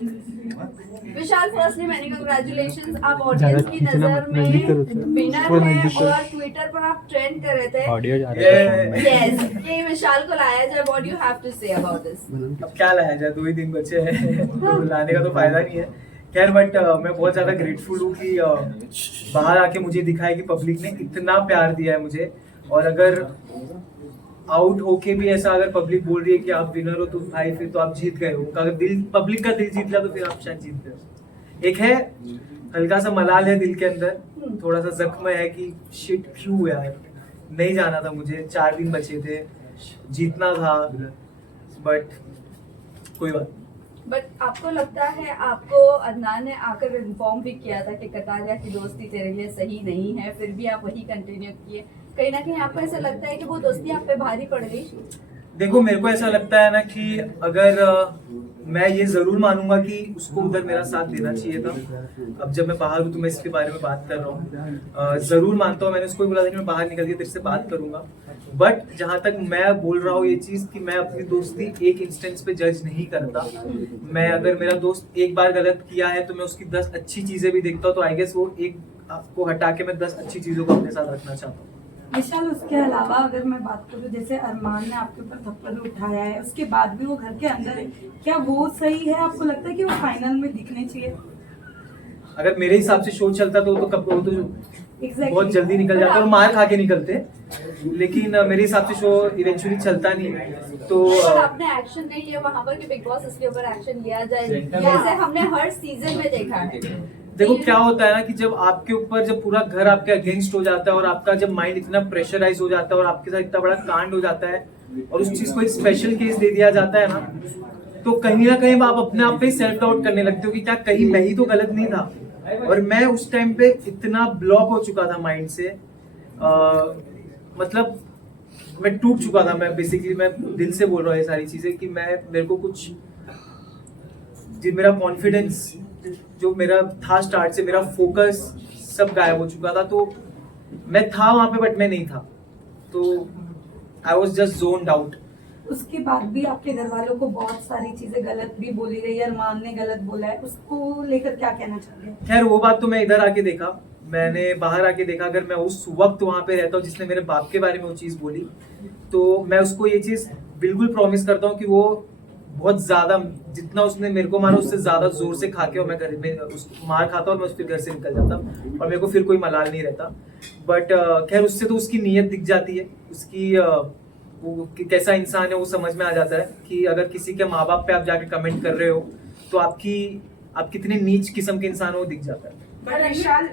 विशाल, firstly many congratulations, आप audience की नजर में विनर हैं और ट्विटर पर आप ट्रेंड कर रहे थे। ऑडियो जा रहा है यस, ये विशाल को लाया जाए, what do you have to say about this? अब क्या लाया जाए, 2 ही दिन बचे हैं तो लाने का तो फायदा नहीं है। खैर बट मैं बहुत ज़्यादा ग्रेटफुल हूँ कि बाहर आके मुझे दिखा है कि पब्लिक ने इतना प्यार दिया है मुझे। और अगर आउट होके भी ऐसा अगर पब्लिक बोल रही है कि आप विनर हो तो भाई फिर तो आप जीत गए हो। अगर दिल पब्लिक का दिल जीत लिया तो फिर आप शायद जीत गए हो। एक है हल्का सा मलाल है दिल के अंदर, थोड़ा सा जख्म है कि शिट क्यों यार, नहीं जाना था मुझे, 4 दिन बचे थे, जीतना था, बट कोई बात। बट आपको लगता है, आपको अदनान ने आकर इन्फॉर्म भी किया था कि कटारिया की दोस्ती तेरे लिए सही नहीं है, फिर भी आप वही कंटिन्यू किए, कहीं ना कहीं आपको ऐसा लगता है कि वो दोस्ती आप पे भारी पड़ गई? देखो मेरे को ऐसा लगता है ना कि अगर मैं ये जरूर मानूंगा कि उसको उधर मेरा साथ देना चाहिए था। अब जब मैं बाहर हूँ तो मैं इसके बारे में बात कर रहा हूँ, जरूर मानता हूँ। मैंने उसको भी बोला था कि मैं बाहर निकल के तेरे से बात करूंगा, बट जहां तक मैं बोल रहा हूँ ये चीज कि मैं अपनी दोस्ती एक इंस्टेंस पे जज नहीं करता। मैं अगर मेरा दोस्त एक बार गलत किया है तो मैं उसकी 10 अच्छी चीजें भी देखता हूँ, तो आई गेस वो एक को हटा के मैं 10 अच्छी चीजों को अपने साथ रखना चाहता हूँ। विशाल, उसके अलावा अगर मैं बात करूं, जैसे अरमान ने आपके ऊपर थप्पड़ उठाया है, उसके बाद भी वो घर के अंदर है, क्या वो सही है? आपको लगता है कि वो फाइनल में दिखने चाहिए? अगर मेरे हिसाब से शो चलता तो कब वो तो बहुत जल्दी निकल जाता और मार खा के निकलते, लेकिन मेरे हिसाब से शो इवेंचुअली चलता नहीं। तो आपने एक्शन नहीं लिया वहां पर कि बिग बॉस इसके ऊपर एक्शन लिया जाए, जैसे हमने हर सीजन में देखा है। देखो क्या होता है ना कि जब आपके ऊपर जब पूरा घर आपके अगेंस्ट हो जाता है और आपका जब माइंड इतना प्रेशराइज हो जाता है और आपके साथ इतना बड़ा कांड हो जाता है और उस चीज को एक स्पेशल केस दे दिया जाता है ना, तो कहीं ना कहीं आप अपने आप पे सेल्फ डाउट करने लगते हो कि क्या कहीं मैं ही तो गलत नहीं था। और मैं उस टाइम पे इतना ब्लॉक हो चुका था माइंड से, मतलब मैं टूट चुका था। मैं बेसिकली मैं दिल से बोल रहा हूँ ये सारी चीजें कि मेरे को कुछ मेरा कॉन्फिडेंस जो मेरा था स्टार्ट से, मेरा फोकस सब गायब हो चुका था। तो मैं था वहां पे बट मैं नहीं था, तो I was just zoned out. उसके बाद भी आपके घर वालों को बहुत सारी चीजें गलत भी बोली रही है, अरमान ने गलत बोला है, उसको लेकर क्या कहना चाहते हैं? खैर वो बात तो मैं इधर आके देखा, मैंने बाहर आके देखा। अगर मैं उस वक्त वहां पे रहता हूँ जिसने मेरे बाप के बारे में वो चीज बोली, तो मैं उसको ये चीज बिल्कुल प्रॉमिस करता हूँ कि वो बहुत ज्यादा, जितना उसने मेरे को मारा उससे ज्यादा जोर से खा के और मैं घर में उसको मार खाता और मैं फिर घर से निकल जाता और मेरे को फिर कोई मलाल नहीं रहता। बट खैर उससे तो उसकी नीयत दिख जाती है, उसकी वो कैसा इंसान है वो समझ में आ जाता है कि अगर किसी के माँ बाप पे आप जाके कमेंट कर रहे हो तो आप कितने नीच किस्म के इंसान हो वो दिख जाता है। बट विशाल,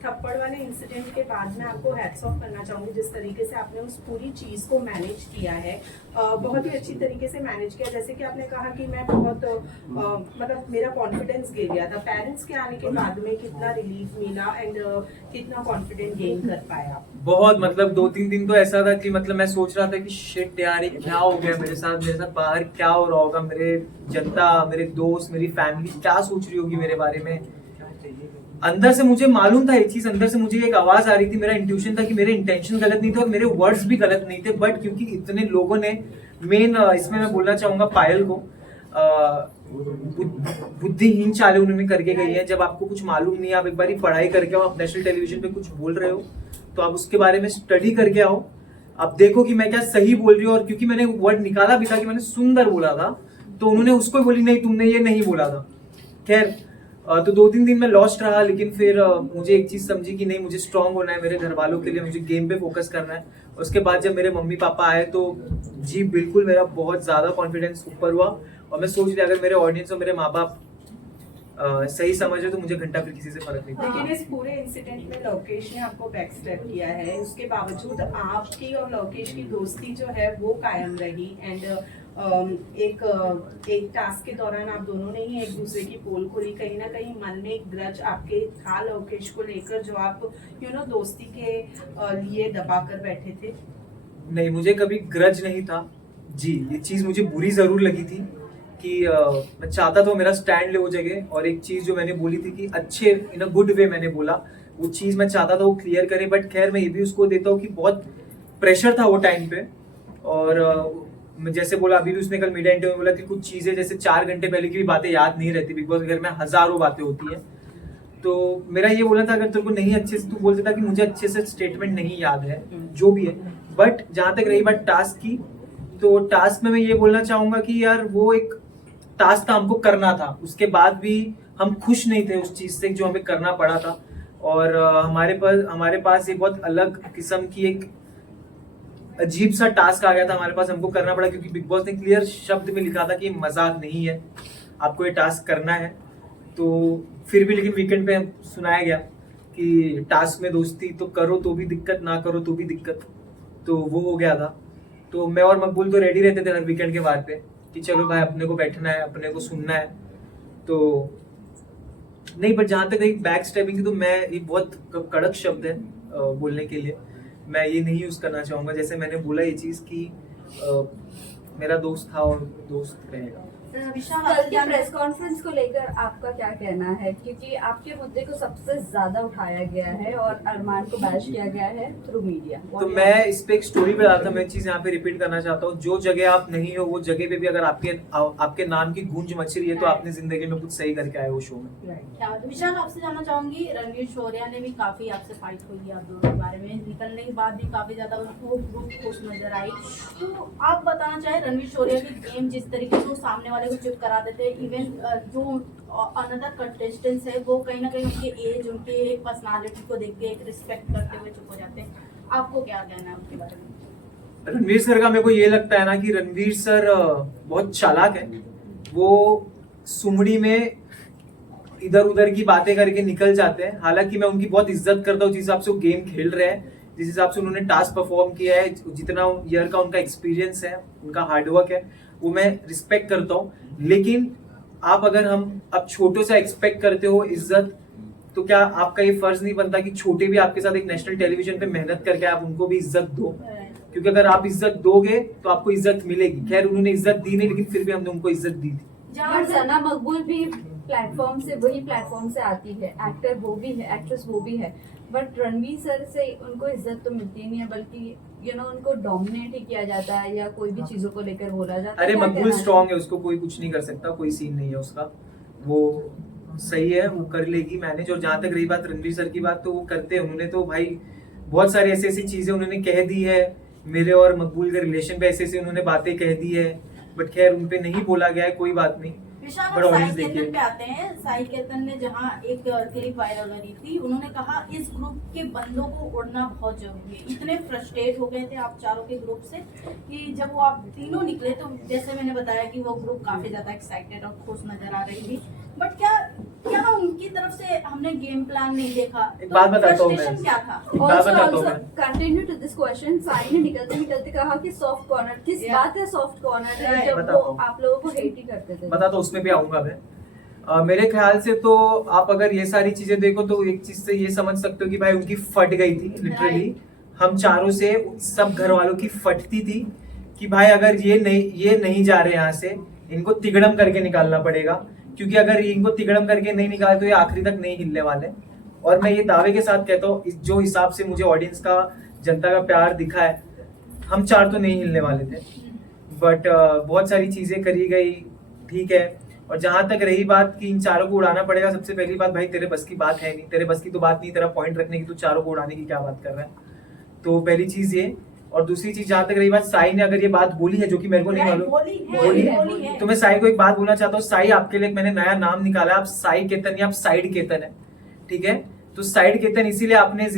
थप्पड़ वाले इंसिडेंट के बाद मैं आपको हैट्स ऑफ करना चाहूंगी, जिस तरीके से आपने उस पूरी चीज को मैनेज किया है, बहुत ही अच्छी तरीके से मैनेज किया। जैसे कि आपने कहा कि मैं बहुत मतलब मेरा कॉन्फिडेंस गिर गया था, पेरेंट्स के आने के बाद में कितना रिलीफ मिला एंड कितना कॉन्फिडेंस गेन कर पाया? बहुत, मतलब 2-3 दिन तो ऐसा था कि मतलब मैं सोच रहा था कि शिट यार ये क्या हो गया मेरे साथ बाहर क्या हो रहा होगा, मेरे जनता, मेरे दोस्त, मेरी फैमिली क्या सोच रही होगी मेरे बारे में। अंदर से मुझे मालूम था ये चीज, अंदर से मुझे एक आवाज आ रही थी, मेरा इंट्यूशन था कि मेरे इंटेंशन गलत नहीं थे और मेरे वर्ड्स भी गलत नहीं थे, बट क्योंकि इतने लोगों ने, मेन इसमें मैं बोलना चाहूंगा पायल को, बुद्धिहीन चालें उन्होंने करके गई है। जब आपको कुछ मालूम नहीं है, आप एक बार पढ़ाई करके आओ, आप नेशनल टेलीविजन पे कुछ बोल रहे हो तो आप उसके बारे में स्टडी करके आओ, आप देखो कि मैं क्या सही बोल रही हूँ। और क्योंकि मैंने वर्ड निकाला भी था कि मैंने सुंदर बोला था, तो उन्होंने उसको बोली नहीं तुमने ये नहीं बोला था। खैर तो 2-3 दिन में लॉस्ट रहा, लेकिन फिर मुझे एक चीज समझी कि नहीं, मुझे स्ट्रांग होना है मेरे घर वालों के लिए, मुझे गेम पे फोकस करना है। उसके बाद जब मेरे मम्मी पापा आए तो जी बिल्कुल मेरा बहुत ज्यादा कॉन्फिडेंस ऊपर हुआ और मैं सोच लिया अगर मेरे ऑडियंस और मेरे माँ बाप सही समझे तो मुझे घंटा फिर किसी से फर्क नहीं पड़ता। लेकिन इस पूरे इंसिडेंट में लोकेश ने आपको बैक स्टेप किया है, उसके बावजूद आपकी और लोकेश की दोस्ती जो है वो कायम रही एंड एक टास्क के दौरान आप दोनों ने ही एक दूसरे की पोल खोली। कहीं ना कहीं मन में एक ग्रज आपके था लोकेश को लेकर जो आप दोस्ती के लिए दबा कर बैठे थे? नहीं, मुझे कभी ग्रज नहीं था जी। ये चीज मुझे बुरी जरूर लगी थी कि मैं चाहता था मेरा स्टैंड ले वो जगह, और एक चीज जो मैंने बोली थी कि अच्छे इन अ गुड वे मैंने बोला, वो चीज मैं चाहता था वो क्लियर करे। बट खैर मैं ये भी उसको देता हूँ कि बहुत प्रेशर था वो टाइम पे और जैसे बोला अभी भी उसने कल मीडिया इंटरव्यू में बोला कि कुछ चीजें जैसे 4 घंटे पहले की भी बातें याद नहीं रहती, बिग बॉस के घर में हजारों बातें होती है। तो मेरा ये बोलना था अगर तेरे को नहीं अच्छे से, तू बोलते था कि मुझे अच्छे से स्टेटमेंट नहीं याद है जो भी है, बट जहां तक रही बात टास्क की, तो टास्क में मैं ये बोलना चाहूंगा कि यार वो एक टास्क था, हमको करना था, उसके बाद भी हम खुश नहीं थे उस चीज से जो हमें करना पड़ा था। और हमारे पास एक बहुत अलग किस्म की एक अजीब सा टास्क आ गया था हमारे पास, हमको करना पड़ा क्योंकि बिग बॉस ने क्लियर शब्द में लिखा था कि मजाक नहीं है, आपको ये टास्क करना है। तो फिर भी लेकिन वीकेंड पे सुनाया गया कि टास्क में दोस्ती तो करो तो भी दिक्कत, ना करो तो भी दिक्कत, तो वो हो गया था। तो मैं और मकबूल तो रेडी रहते थे हर वीकेंड के बार पे कि चलो भाई अपने को बैठना है, अपने को सुनना है। तो नहीं, पर जहां तक एक बैक स्टेपिंग की, तो मैं ये बहुत कड़क शब्द है बोलने के लिए, मैं ये नहीं यूज करना चाहूंगा। जैसे मैंने बोला ये चीज कि मेरा दोस्त था और दोस्त रहेगा। विशाल, कल के प्रेस कॉन्फ्रेंस को लेकर आपका क्या कहना है, क्योंकि आपके मुद्दे को सबसे ज्यादा उठाया गया है और अरमान को बैश किया गया है थ्रू मीडिया। तो मैं इस पे एक स्टोरी बता था, मैं चीज यहाँ पे रिपीट करना चाहता हूँ, जो जगह आप नहीं हो वो जगह पे भी अगर आपके नाम की गूंज मच रही है तो आपने जिंदगी में कुछ सही करके आए हो शो में। क्या विशाल, आपसे जानना चाहूंगी, रणवीर शौर्या ने भी काफी आपसे फाइट हुई है आप दोनों के बारे में, निकलने के बाद भी काफी ज्यादा उसको ग्रुप खुश नजर आई। तो आप बताना चाहे रणवीर शौर्या की गेम जिस तरीके से वो सामने वाले को चुप करा देते, इवन जो अनदर कंटेस्टेंट्स है वो कहीं ना कहीं उनके एज, उनके पर्सनालिटी को देख के एक रिस्पेक्ट करते हुए चुप हो जाते हैं, आपको क्या कहना है उसके बारे में? रणवीर सर का मेरे को ये लगता है ना कि रणवीर सर बहुत चालाक है, वो सुमड़ी में इधर उधर की बातें करके निकल जाते हैं। हालांकि मैं उनकी बहुत इज्जत करता हूँ जिस हिसाब से वो गेम खेल रहे हैं, जिस हिसाब से उन्होंने टास्क परफॉर्म किया है, जितना ईयर का उनका एक्सपीरियंस है, उनका हार्डवर्क है, वो मैं रिस्पेक्ट करता हूँ। लेकिन आप अगर हम अब छोटों से एक्सपेक्ट करते हो इज्जत, तो क्या आपका ये फर्ज नहीं बनता कि छोटे भी आपके साथ एक नेशनल टेलीविजन पे मेहनत करके आप उनको भी इज्जत दो? क्योंकि अगर आप इज्जत दोगे तो आपको इज्जत मिलेगी। खैर उन्होंने इज्जत दी नहीं, लेकिन फिर भी हमने उनको इज्जत दी थी। और सना मकबूल भी प्लेटफॉर्म से, वही प्लेटफॉर्म से आती है, एक्टर वो भी है, एक्ट्रेस वो भी है, बट रणवीर सर से उनको इज्जत तो मिलती नहीं है, बल्कि उनको डोमिनेट ही किया जाता है या कोई भी चीजों को लेकर बोला जाता है। अरे मकबूल स्ट्रॉन्ग है, उसको कोई कुछ नहीं कर सकता, कोई सीन नहीं है उसका, वो सही है, वो कर लेगी मैनेज। और जहां तक रही बात रणवीर सर की बात, तो वो करते हैं, उन्होंने तो भाई बहुत सारी ऐसी ऐसी चीजें उन्होंने कह दी है, मेरे और मकबूल के रिलेशन पे ऐसे ऐसे उन्होंने बातें कह दी है, बट खैर उनपे नहीं बोला गया है, कोई बात नहीं। विशाल, बड़ा साई ऑडियंस केतन देखिए। पे आते हैं। साई केतन ने जहाँ एक क्लिप वायरल करी थी, उन्होंने कहा इस ग्रुप के बंदों को उड़ना बहुत जरूरी है। इतने फ्रस्ट्रेट हो गए थे आप चारों के ग्रुप से कि जब वो आप तीनों निकले, तो जैसे मैंने बताया कि वो ग्रुप काफी ज्यादा एक्साइटेड और खुश नजर आ रही थी, बट क्या उनकी तरफ से हमने गेम प्लान नहीं देखा? एक बात बताता हूँ मैं, फ्रस्ट्रेशन क्या था? एक बात बताता हूँ मैं। Continue to this question, Sai ने निकलते निकलते कहा कि सॉफ्ट कॉर्नर, किस Yeah. बात है सॉफ्ट कॉर्नर है, जब बताता वो हूँ। आप लोगों को हेट ही करते थे। बता तो उसमें भी आऊंगा मैं। मेरे ख्याल से तो आप अगर ये सारी चीजें देखो तो एक चीज से ये समझ सकते हो कि भाई उनकी फट गई थी लिटरली। हम चारों से सब घर वालों की फटती थी कि भाई अगर ये नहीं जा रहे यहाँ से, इनको तिगड़म करके निकालना पड़ेगा, क्योंकि अगर इनको तिगड़म करके नहीं निकाले तो ये आखिरी तक नहीं हिलने वाले। और मैं ये दावे के साथ कहता हूँ, जो हिसाब से मुझे ऑडियंस का, जनता का प्यार दिखा है, हम चार तो नहीं हिलने वाले थे। बट बहुत सारी चीजें करी गई, ठीक है। और जहां तक रही बात कि इन चारों को उड़ाना पड़ेगा, सबसे पहली बात भाई तेरे बस की बात है नहीं, तेरे बस की तो बात नहीं, तेरा पॉइंट रखने की, तो चारों को उड़ाने की क्या बात कर रहा है? तो पहली चीज ये। और दूसरी चीज जहां तक रही बात, साई ने अगर ये बात बोली है, जो कि मेरे को नहीं मालूम, बोली है। तो मैं साई को एक बात बोलना चाहता हूँ। साई, आपके लिए मैंने नया नाम निकाला, आप साई केतन या आप साइड केतन है, ठीक है। तो साइड केतन इसीलिए आपने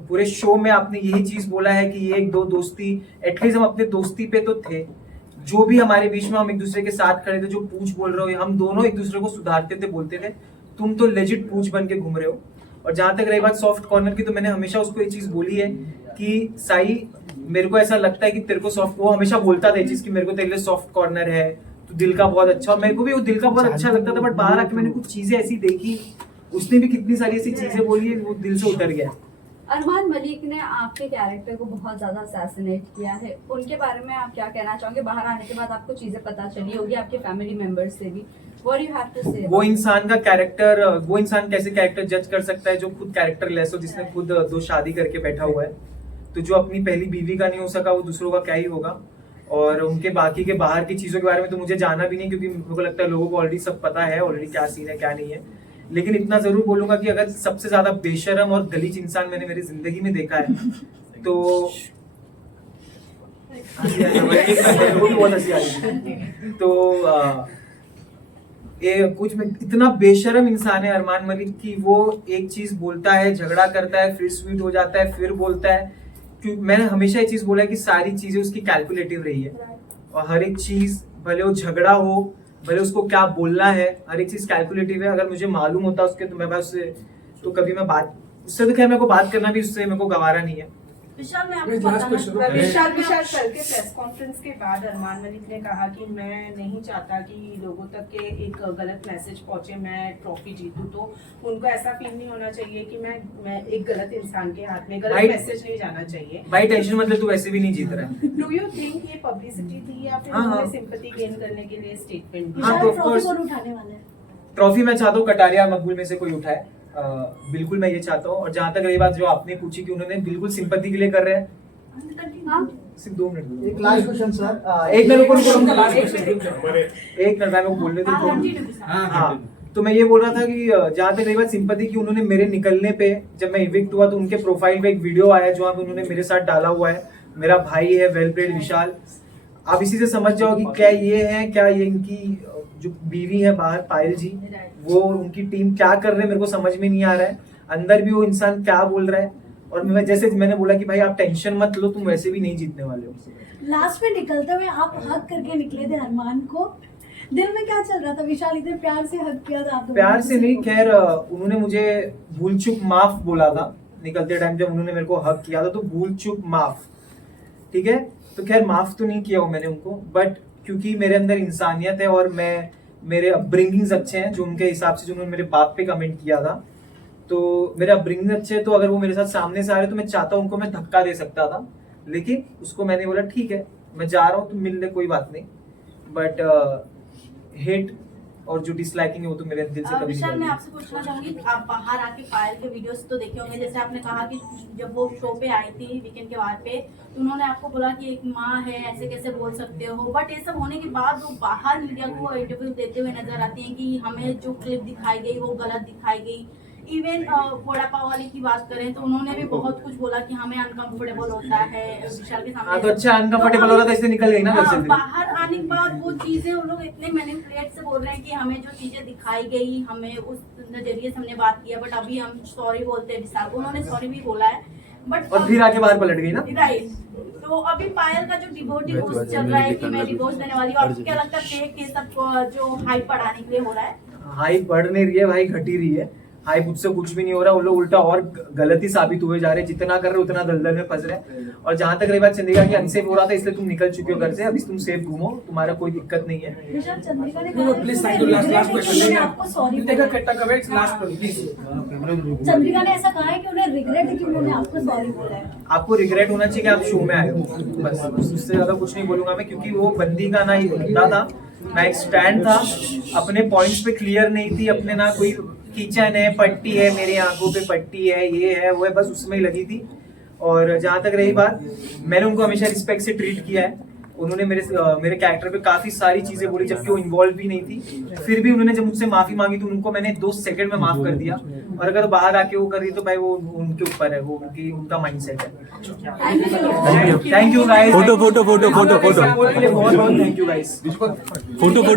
पूरे शो में आपने यही चीज बोला है कि ये एक दो दोस्ती, एटलीस्ट हम अपने दोस्ती पे तो थे, जो भी हमारे बीच में हम एक दूसरे के साथ खड़े थे, जो पूछ बोल रहे हो, हम दोनों एक दूसरे को सुधारते थे, बोलते थे। तुम तो लेजिट पूछ बन के घूम रहे हो। और जहां तक रही बात सॉफ्ट कॉर्नर की, तो मैंने हमेशा उसको ये चीज बोली है कि साई, मेरे को ऐसा लगता है कि तेरे को सॉफ्ट, वो हमेशा बोलता था ये चीज कि मेरे को तेरे लिए सॉफ्ट कॉर्नर है, तो दिल का बहुत अच्छा, और मेरे को भी वो दिल का बहुत अच्छा लगता था। बट बाहर आके मैंने कुछ चीजें ऐसी देखी, उसने भी कितनी सारी ऐसी चीजें बोली है, वो दिल से उतर गया। अरमान मलिक ने आपके कैरेक्टर को बहुत ज्यादा असैसिनेट किया है, उनके बारे में आप क्या कहना चाहोगे? बाहर आने के बाद आपको चीजें पता चली होगी आपके फैमिली मेंबर्स से भी, व्हाट यू हैव टू से? वो इंसान का कैरेक्टर, वो इंसान कैसे कैरेक्टर जज कर सकता है जो खुद कैरेक्टर लेस हो, जिसने खुद 2 शादी करके बैठा हुआ है। तो जो अपनी पहली बीवी का नहीं हो सका, वो दूसरों का क्या ही होगा। और उनके बाकी के बाहर की चीज़ों के बारे में तो मुझे जाना भी नहीं, क्योंकि मेरे को लगता है लोगों को ऑलरेडी सब पता है ऑलरेडी क्या सीन है क्या नहीं है। लेकिन इतना ज़रूर बोलूँगा कि अगर सबसे ज़्यादा बेशरम और गलीज इंसान मैंने मेरी ज़िंदगी में देखा है तो बहुत हंसी आ रही थी। तो ये कुछ में इतना बेशरम इंसान है अरमान मलिक की, वो एक चीज बोलता है, झगड़ा करता है, फिर स्वीट हो जाता है, फिर बोलता है। क्योंकि मैंने हमेशा ये चीज बोला है कि सारी चीजें उसकी कैलकुलेटिव रही है, और हर एक चीज भले वो झगड़ा हो, भले उसको क्या बोलना है, हर एक चीज कैलकुलेटिव है। अगर मुझे मालूम होता उसके तो मैं बस तो कभी मैं बात उससे तो खैर मेरे को बात करना भी उससे मेरे को गवारा नहीं है। विशाल मैं आपको बताना विशाल कल के प्रेस कॉन्फ्रेंस के बाद अरमान मलिक ने कहा कि मैं नहीं चाहता कि लोगों तक के एक गलत मैसेज पहुंचे, मैं ट्रॉफी जीतूं, तो उनको ऐसा फील नहीं होना चाहिए कि मैं एक गलत इंसान के हाथ में, गलत मैसेज नहीं जाना चाहिए। भाई टेंशन मतलब तू वैसे भी नहीं जीत रहा है। डू यू थिंक ये पब्लिसिटी थी या फिर हाँ, उन्होंने हाँ। सिंपैथी गेन करने के लिए स्टेटमेंट हाँ, तो of course। उठाने वाले हैं। ट्रॉफी मैं चाहता हूँ कटारिया मकबूल में से कोई उठाए, बिल्कुल मैं ये चाहता हूँ। और जहां तक रही बात जो आपने पूछी कि उन्होंने बिल्कुल सिंपैथी के लिए कर रहे हैं, हाँ सिर्फ 2 मिनट एक लास्ट क्वेश्चन सर, एक मिनट रुको, हमारे एक मिनट मैं बोलने दो। हाँ, हाँ, तो मैं ये बोल रहा था कि जहाँ तक रही बात सिंपैथी की, उन्होंने मेरे निकलने पे जब मैं इविक्ट हुआ तो उनके प्रोफाइल पे एक वीडियो आया जो आप उन्होंने मेरे साथ डाला हुआ है, मेरा भाई है वेल ब्रेड विशाल। आप इसी से समझ जाओ कि क्या ये है, क्या ये इनकी जो बीवी है बाहर पायल जी, वो उनकी टीम क्या कर रहे हैं मेरे को समझ में नहीं आ रहा है। अंदर भी वो इंसान क्या बोल रहा है, और मैं जैसे मैंने बोला कि भाई आप टेंशन मत लो, तुम वैसे भी नहीं जीतने वाले हो। लास्ट में निकलते हुए आप हक करके निकले थे अरमान को, दिल में क्या चल रहा था? विशाल इतने प्यार से हक किया था आप दोनों प्यार ने। से नहीं, खैर उन्होंने मुझे भूल चूक माफ बोला था निकलते टाइम, जब उन्होंने मेरे को हक किया था तो भूल चूक माफ, ठीक है। तो खैर माफ तो नहीं किया हूँ मैंने उनको, बट क्योंकि मेरे अंदर इंसानियत है और मैं मेरे अपब्रिंगिंग्स अच्छे हैं, जो उनके हिसाब से जो उन्होंने मेरे बाप पे कमेंट किया था, तो मेरे अपब्रिंगिंग अच्छे है, तो अगर वो मेरे साथ सामने से आ रहे तो मैं चाहता हूँ उनको मैं धक्का दे सकता था, लेकिन उसको मैंने बोला ठीक है मैं जा रहा हूँ, तुम मिल ले कोई बात नहीं। बट हेट और जो डिसलाइकिंग है वो तो मेरे दिल से कभी विशाल मैं नहीं आपसे पूछना चाहूंगी, आप बाहर आके पायल के वीडियोस तो देखे होंगे, जैसे आपने कहा कि जब वो शो पे आई थी वीकेंड के बाद पे, तो उन्होंने आपको बोला कि एक माँ है ऐसे कैसे बोल सकते हो, बट ये सब होने के बाद वो बाहर मीडिया को इंटरव्यू देते हुए नजर आती हैं कि हमें जो क्लिप दिखाई गई वो गलत दिखाई गई। इवन वड़ा पाव वाली की बात करें तो उन्होंने भी बहुत कुछ बोला कि हमें अनकंफर्टेबल होता है विशाल के सामने। हाँ, तो अच्छा अनकंफर्टेबल हो रहा था इसलिए निकल गई ना घर से। बाहर आने के बाद वो चीजें उन लोग इतने मैनिपुलेट से बोल रहे हैं कि हमें जो चीजें दिखाई गई हमें उस नजरिए से हमने बात किया, बट अभी हम सॉरी बोलते हैं विशाल को, उन्होंने सॉरी भी बोला है, बट और फिर आके बाहर पलट गई ना। राइट। तो अभी पायल का जो डिवोर्स चल रहा है कि मैं डिवोर्स देने वाली हूँ, आपको क्या लगता है फेक ये सब जो हाइप बढ़ाने के लिए हो रहा है? हाइप बढ़ नहीं रही है भाई, घटी रही है। हाइप उससे कुछ भी नहीं हो रहा, वो लोग उल्टा और गलत ही साबित हुए जा रहे हैं, जितना कर रहे उतना दलदल में फंस रहे हैं। और जहां तक रही बात चंद्रिका की अनसेफ हो रहा था इसलिए तुम निकल चुके हो घर से, अभी तुम सेफ घूमो, तुम्हारा कोई दिक्कत नहीं है। विशाल चंद्रिका ने No, please, thank you. Last question. आपको sorry Take a comment. Last one, please. Chandrika ने ऐसा कहा है कि उन्हें रिग्रेट है कि उन्होंने आपको सॉरी बोला है। आपको रिग्रेट होना चाहिए कि आप शो में आए हो, बस उससे ज्यादा कुछ नहीं बोलूंगा मैं, क्योंकि वो बंदी का ना ही बंदा था, ना एक स्टैंड था, अपने पॉइंट्स पे क्लियर नहीं थी, अपने ना कोई किचन है, पट्टी है, मेरे आंखों पे पट्टी है, ये है वो है, बस उसमें ही लगी थी। और जहां तक रही बात, मैंने उनको हमेशा रिस्पेक्ट से ट्रीट किया है। उन्होंने मेरे कैरेक्टर पे काफी सारी चीजें बोली जबकि वो इन्वॉल्व भी नहीं थी, फिर भी उन्होंने जब मुझसे माफी मांगी तो उनको मैंने 2 सेकंड में माफ कर दिया। और अगर बाहर आके वो कर रही तो भाई वो उनके ऊपर है, वो उनका माइंडसेट है। Thank you guys. Photo photo photo photo photo बहुत बहुत thank you guys. Photo photo